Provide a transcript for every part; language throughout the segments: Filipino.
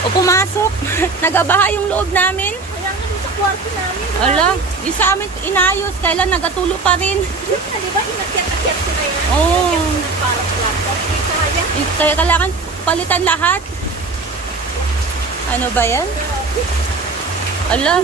O pumasok. Nagabaha yung loob namin. Kaya nga sa kwarto namin. Ala, di sa amin inayos. Kailan nagatulo pa rin. Di ba? Inakyat-akyat na yan. Oo. Hindi kaya. Eh, kailangan palitan lahat. Ano ba yan? Ala,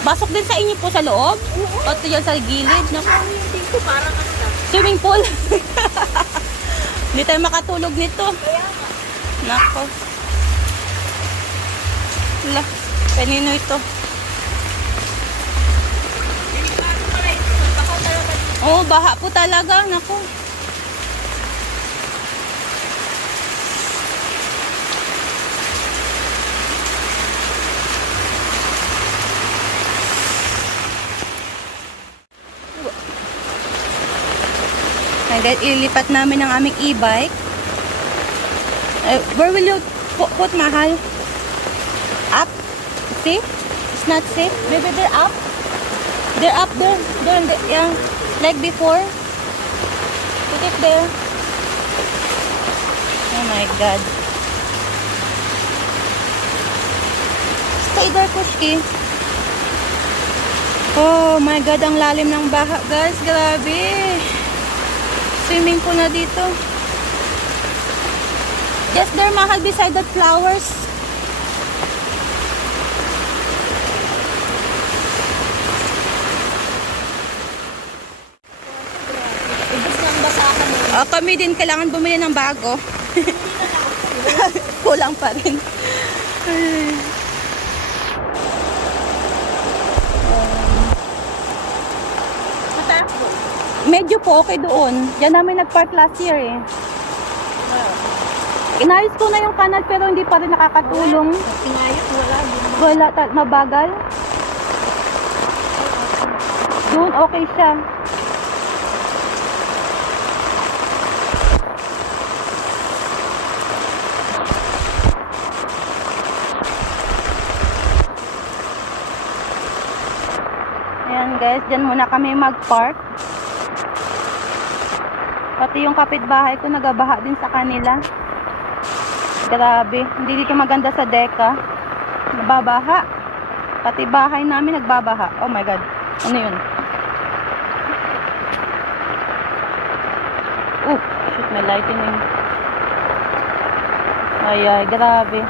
basok din sa inyo po sa loob? Oo. Ito yan sa gilid? No? Ang yung dito parang ano. Swimming pool. Hindi tayo makatulog nito. Kaya nga. Nako. Wala. Kanino ito? Oo, oh, baha po talaga. Nako. Ilipat namin ang aming e-bike. Uh, where will you pu- put mahal? Up? See? It's not safe. Maybe they're up. They're up there. They're the, yeah, like before. Put it there. Oh my God. Stay there, Kushki. Oh my God, ang lalim ng baha, guys. Grabe. Swimming pool na dito. Just there, mahal, beside the flowers. Ah, kami din kailangan bumili ng bago. Kulang pa rin. Medyo po okay doon. Diyan namin nag-park last year eh. Inayos ko na yung kanal pero hindi pa rin nakakatulong. Inayos, wala. Wala, mabagal. Doon okay siya. Ayan guys, dyan muna kami mag-park. Pati yung kapitbahay ko nagabaha din sa kanila. Grabe, hindi dito maganda sa deka. Nababaha. Pati bahay namin nagbabaha. Oh my god. Ano yun? Oh, shoot, may lightning. Ay, ay, grabe.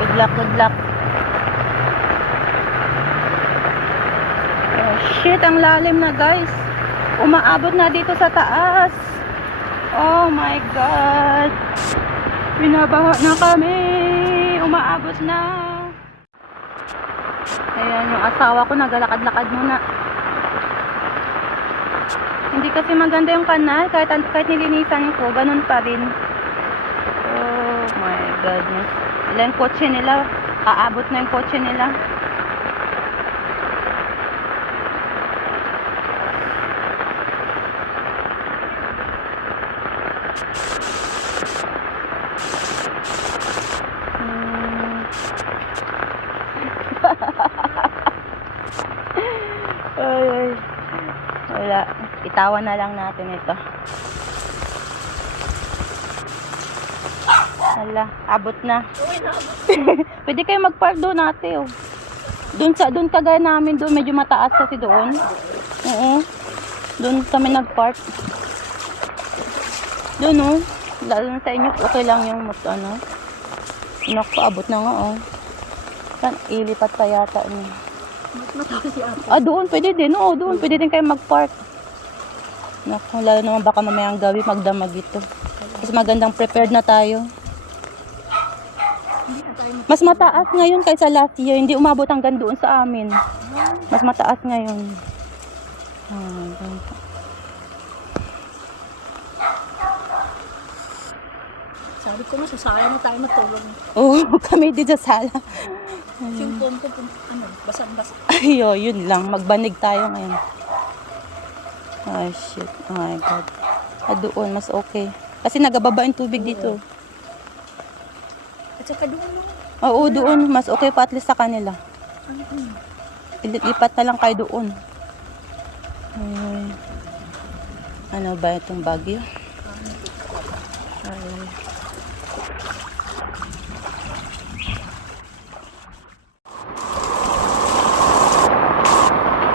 Good luck, good luck. Oh, shit, ang lalim na guys. Umaabot na dito sa taas. Oh my God. Binabaha na kami. Umaabot na. Ayan, yung asawa ko nagalakad-lakad muna. Hindi kasi maganda yung kanal. Kahit, kahit nilinisan ko, ganun pa rin. Oh my goodness. Ilan kotse nila. Aabot na yung kotse nila. Hmm. ay, ay. Wala. Itawan na lang natin ito. Wala. Abot na. Pwede kayo mag-park doon ate oh. Doon sa doon kagaya namin doon medyo mataas kasi doon. Oo. Doon kami nag-park. Doon oh. Lalo na sa inyo okay lang yung mat ano. Naku, abot na nga oh. Kan ilipat pa yata niya. Mas mataas si ate. Ah, doon pwede din. Oo, doon pwede din kayo mag-park. Naku, lalo naman baka mamayang gabi magdamag ito. Kasi magandang prepared na tayo. Mas mataas ngayon kaysa last year. Hindi umabot hanggang doon sa amin. Mas mataas ngayon. Oh. Sabi ko nga, sa sala na tayo matulog. Oo, kami dito sa sala. Yung phone ko, ano, basang-basa. Ay, oh, yun lang. Magbanig tayo ngayon. Ay, shit. Oh my God. Ah, doon, mas okay. Kasi nagababa yung tubig dito. At saka doon mo. Oo, doon. Mas okay pa at least sa kanila. Lipat na lang kayo doon. Ay, ano ba itong bagyo? Ay.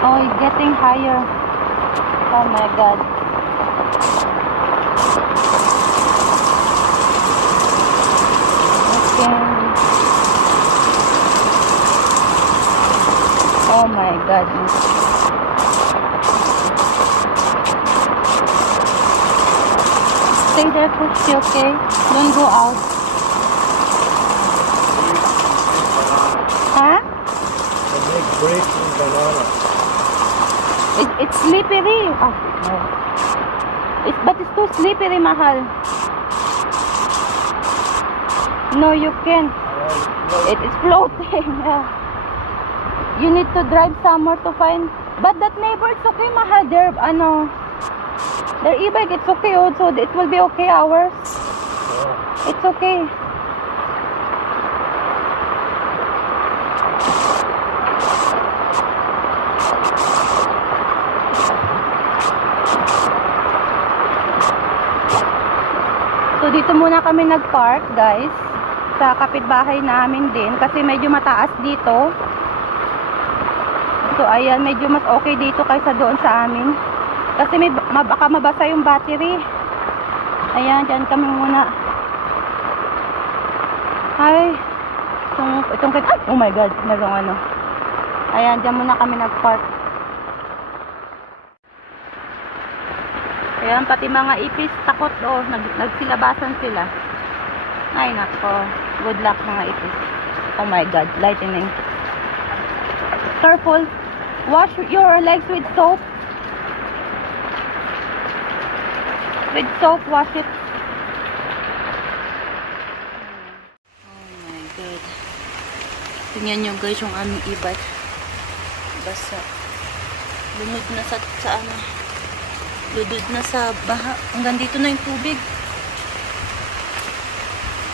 Oh, it's getting higher. Oh my god. Okay. Oh my goodness. Stay there, Pussy, okay? Don't go out. Huh? A big break in banana. It, it's slippery. Oh, no. But it's too slippery, Mahal. No, you can't. It is floating. Yeah. You need to drive somewhere to find. But that neighbor, it's okay, Mahal. Their, ano, their e-bike, it's okay also. It will be okay, ours. It's okay. So dito muna kami nag-park, guys. Sa kapitbahay namin din kasi medyo mataas dito. So ayan, medyo mas okay dito kaysa doon sa amin. Kasi may ma- baka mabasa yung battery. Ayan, dyan kami muna. Hi. Itong, itong, oh my god, merong ano. Ayan, dyan muna kami nag-park. Ayan, pati mga ipis, takot oh, nag, nagsilabasan sila. Ay, nako. Good luck mga ipis. Oh my God, lightning. Careful. Wash your legs with soap. With soap, wash it. Oh my God. Tingnan nyo guys yung aming e-bike. Basa. Lunod na sa, sa ano. Ludod na sa baha. Hanggang dito na yung tubig.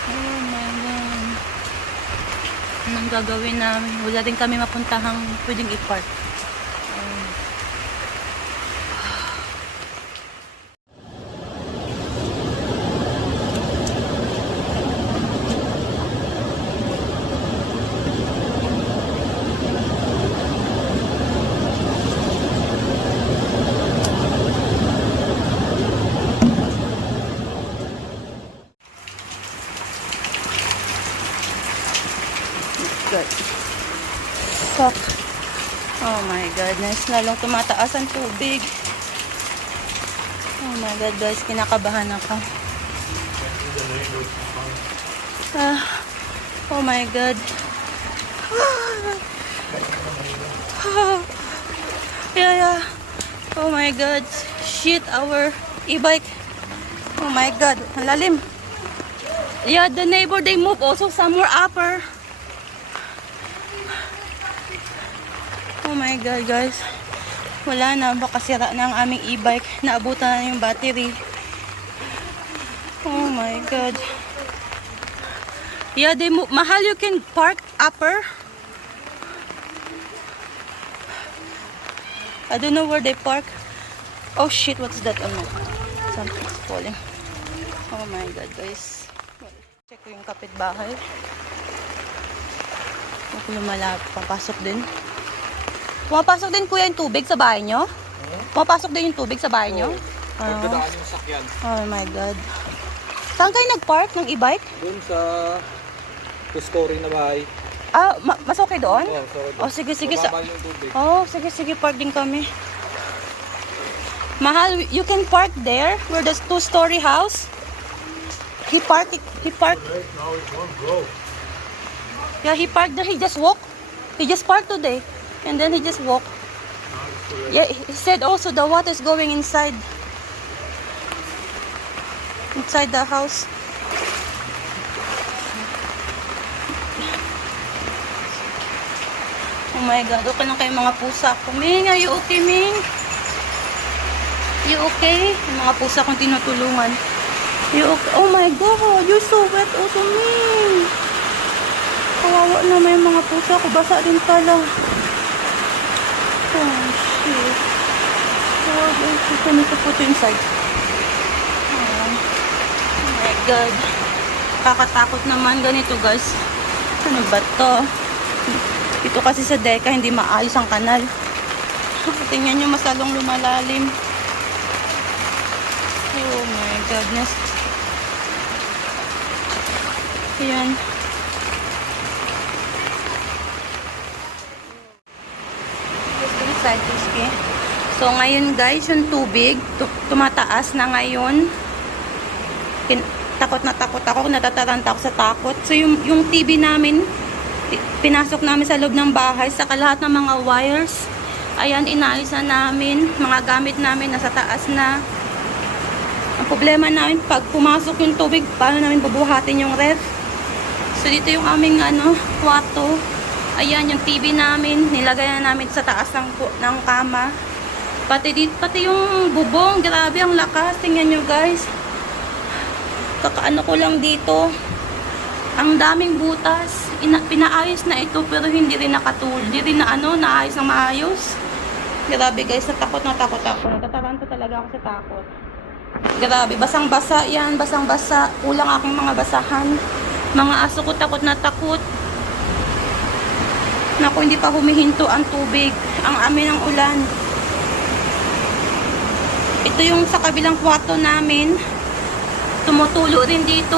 Oh my God. Anong gagawin namin? Wala din kami mapuntahang pwedeng i-park. Oh. Good. Fuck. Oh my goodness. Lalong tumataas ang tubig. Oh my god guys. Kinakabahan ako. Ah. Oh my god. yeah, yeah. Oh my god. Shit, our e-bike. Oh my god. Ang lalim. Yeah, the neighbor, they move also somewhere upper. Oh my God, guys. Wala na. Baka sira na ang aming e-bike. Naabutan na yung battery. Oh my God. Yeah, they move. Mahal, you can park upper. I don't know where they park. Oh shit, what's that? Oh no. Something's falling. Oh my God, guys. Check ko yung kapitbahay. Kung lumalapit, papasok din. Pumapasok din kuya yung tubig sa bahay nyo? Pumapasok din yung tubig sa bahay nyo? Ah. Pagdadaan yung sakyan. oh my God. Saan kayo nag-park ng e-bike? Doon sa two-story na bahay. Ah, ma- mas okay doon? Oh, sorry. Oh, sige, sige. Sa-. Oh, sige, sige. Park din kami. Mahal, you can park there where the two-story house. He parked, he parked, Now it won't go. yeah, he parked there. He just walked. He just parked today. And then he just walked. Yeah, he said also the water is going inside. Inside the house. Oh my God, okay lang kayo mga pusa ko. Ming, are you okay, Ming? You okay? Yung mga pusa kong tinutulungan. You okay? Oh my God, you're so wet also, Ming. Kawawa naman yung mga pusa ko. Basa din pala. Oh, shit. Oh, ito nito po ito inside. Oh, oh my God. Kakatakot naman ganito, guys. Ano ba to? Ito kasi sa deka, hindi maayos ang kanal. Tingnan nyo, masalong lumalalim. Oh my goodness. Ayan. Side whiskey. So, ngayon guys, yung tubig, tu- tumataas na ngayon. Kin- takot na takot ako, natataranta ako sa takot. So, yung, yung TV namin, pi- pinasok namin sa loob ng bahay, sa lahat ng mga wires, ayan, inaayos na namin. Mga gamit namin, nasa taas na. Ang problema namin, pag pumasok yung tubig, paano namin bubuhatin yung ref? So, dito yung aming, ano, kwarto. Ayan, yung TV namin, nilagay na namin sa taas ng, ng kama. Pati, dito, pati yung bubong, grabe ang lakas. Tingnan nyo guys. Kakaano ko lang dito. Ang daming butas. Ina, pinaayos na ito pero hindi rin nakatul. Hindi rin na ano, naayos ng maayos. Grabe guys, natakot na takot ako. Natataranta talaga ako sa takot. Grabe, basang-basa yan, basang-basa. Kulang aking mga basahan. Mga aso ko takot na takot. Naku, hindi pa humihinto ang tubig. Ang amin ng ulan. Ito yung sa kabilang kwarto namin. Tumutulo rin dito.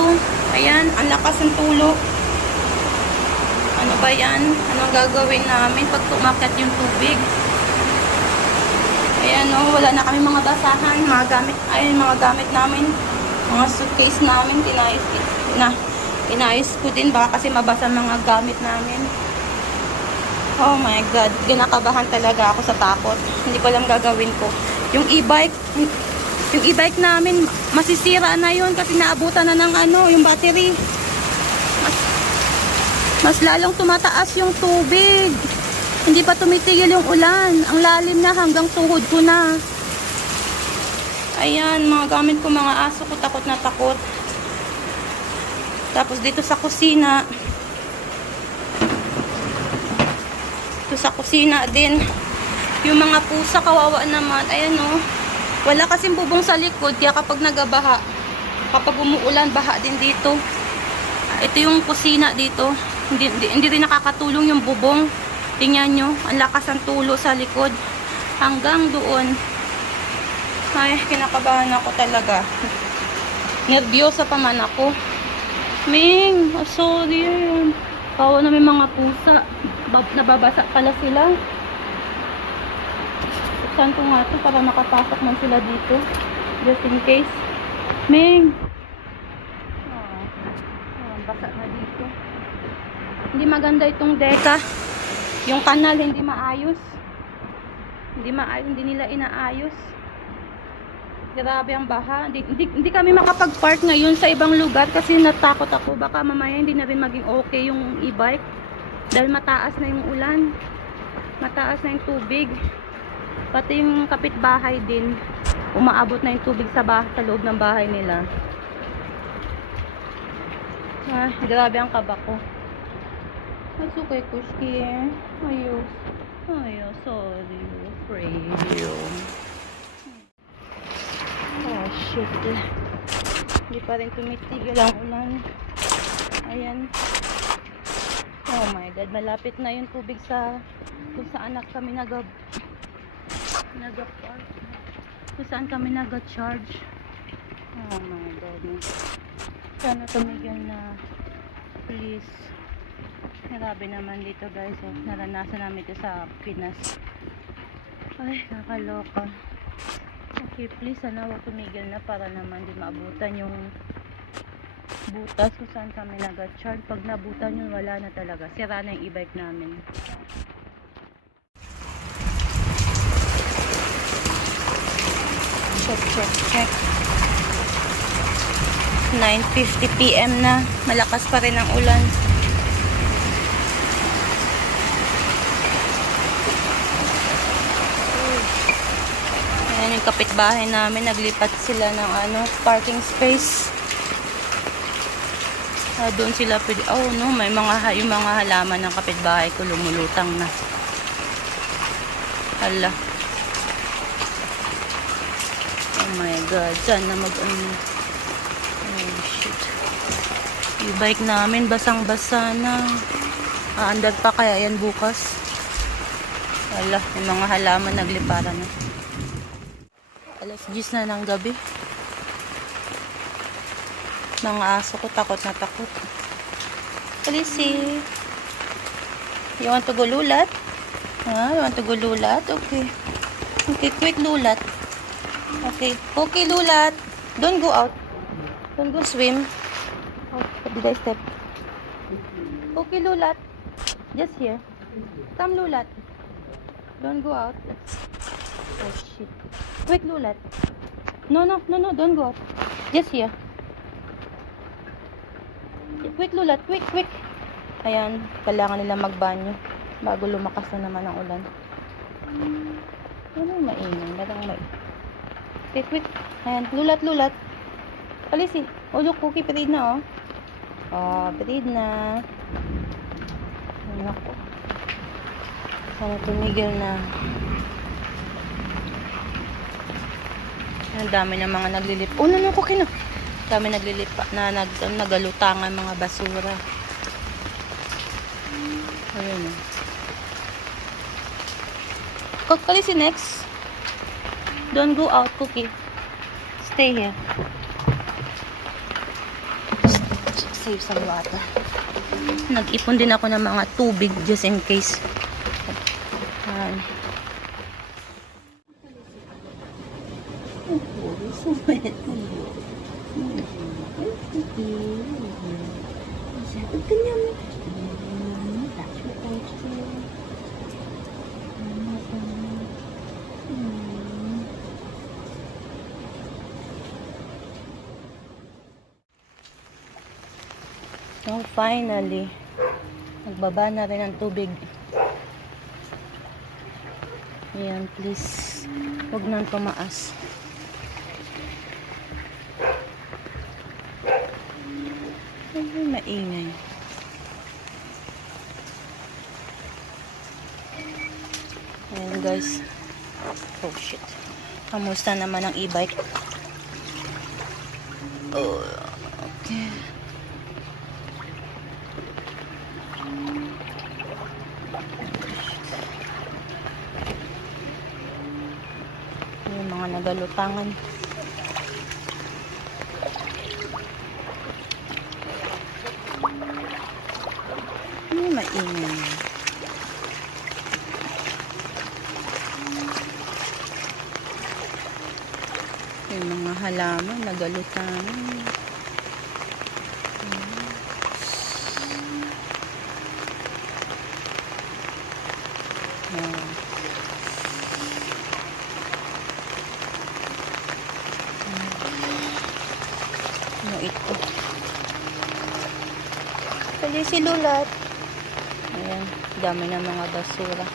Ayan, ang lakas ng tulo. Ano ba yan? Anong gagawin namin pag tumakat yung tubig? Ayan o, wala na kami mga basahan, mga gamit, ayun, mga gamit namin. Mga suitcase namin, tinayos, na, tinayos ko din, baka kasi mabasa mga gamit namin. Oh my God, ginakabahan talaga ako sa takot. Hindi ko alam gagawin ko. Yung e-bike, yung e-bike namin, masisira na yun kasi naabutan na ng ano, yung battery. Mas, mas lalong tumataas yung tubig. Hindi pa tumitigil yung ulan. Ang lalim na hanggang tuhod ko na. Ayan, mga gamit ko, mga aso ko, takot na takot. Tapos dito sa kusina, Ito sa kusina din. Yung mga pusa, kawawa naman. Ayan o. Wala kasing bubong sa likod. Kaya kapag nagabaha, kapag umuulan, baha din dito. Ito yung kusina dito. Hindi, hindi, hindi rin nakakatulong yung bubong. Tingnan nyo. Ang lakas ng tulo sa likod. Hanggang doon. Ay, kinakabahan ako talaga. Nervyosa pa man ako. Ming, oh, sorry yun. Kawa na may mga pusa. Bab- nababasa pala sila. Saan ko nga to para makapasok man sila dito. Just in case. Ming! Oh, oh, basa na dito. Hindi maganda itong deka. Yung kanal hindi maayos. Hindi maayos, hindi nila inaayos. Grabe ang baha. Hindi, hindi, hindi kami makapag-park ngayon sa ibang lugar kasi natakot ako. Baka mamaya hindi na rin maging okay yung e-bike. Dahil mataas na yung ulan. Mataas na yung tubig. Pati yung kapitbahay din. Umaabot na yung tubig sa, bah sa loob ng bahay nila. Ah, grabe ang kaba ko. It's okay, Kushki. Ayos. Ayos, sorry. You. Oh, shit. Hindi pa rin tumitigil ang ulan. Ayan. Oh my God. Malapit na yung tubig sa kung saan kami nag nag-park. Kung saan kami nag-charge. Oh my God. Sana tumigil na. Please. Grabe naman dito guys. Oh. Naranasan namin ito sa Pinas. Ay, nakaloka. Okay, please, sana huwag tumigil na para naman di maabutan yung butas kung saan kami nag-charge. Pag nabutan yun, wala na talaga. Sira na yung e-bike namin. Check, check, check. 9.50pm na. Malakas pa rin ang ulan. Ayan yung kapitbahay namin. Naglipat sila ng ano, parking space. Ah, doon sila pwede. Oh no, may mga yung mga halaman ng kapitbahay ko lumulutang na. Hala. Oh my god, saan na mag ano. Oh shit. Yung bike namin basang-basa na. Aandar pa kaya yan bukas. Hala, yung mga halaman nagliparan na. Alas 10 na ng gabi. Mga aso ko takot na takot. Kalisi. You want to go lulat? Ha? You want to go lulat? Okay. Okay, quick lulat. Okay. Okay, lulat. Don't go out. Don't go swim. Oh, did I step? Okay, lulat. Just here. Come, lulat. Don't go out. Oh, shit. Quick, lulat. No, no, no, no. Don't go out. Just here. Quick, lulat. Quick, quick. Ayan, kailangan nila magbanyo bago lumakas na naman ang ulan. Ano maingay? Parang may... Quick, quick. Ayan, lulat, lulat. Palisi. Oh, look, cookie, patid na, oh. Oh, patid na. Naku. Sana tumigil na. Ang dami ng mga naglilip. Oh, no, no, cookie na. Dami naglilipa na nag, nagalutangan mga basura. Ayun. oh. Cook, si next. Don't go out, Cookie. Stay here. Save some water. Nag-ipon din ako ng mga tubig just in case. Ayan. Oh, finally. Nagbaba na rin ang tubig. Ayan, please. Huwag nang tumaas. Ay, maingay. Ayan, guys. Oh, shit. Kamusta naman ang e-bike? Oh, okay. Nagalutangan. Ano maingay? Yung mga halaman, nagalutangan. Oh. Ano ito? Pali si Lulat. Ayan, dami ng mga basura.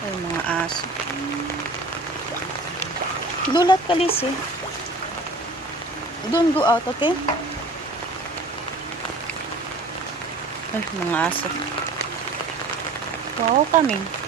Ay, mga aso. Lulat kalisi. Don't go out, okay? Ay, mga aso. Wow, coming.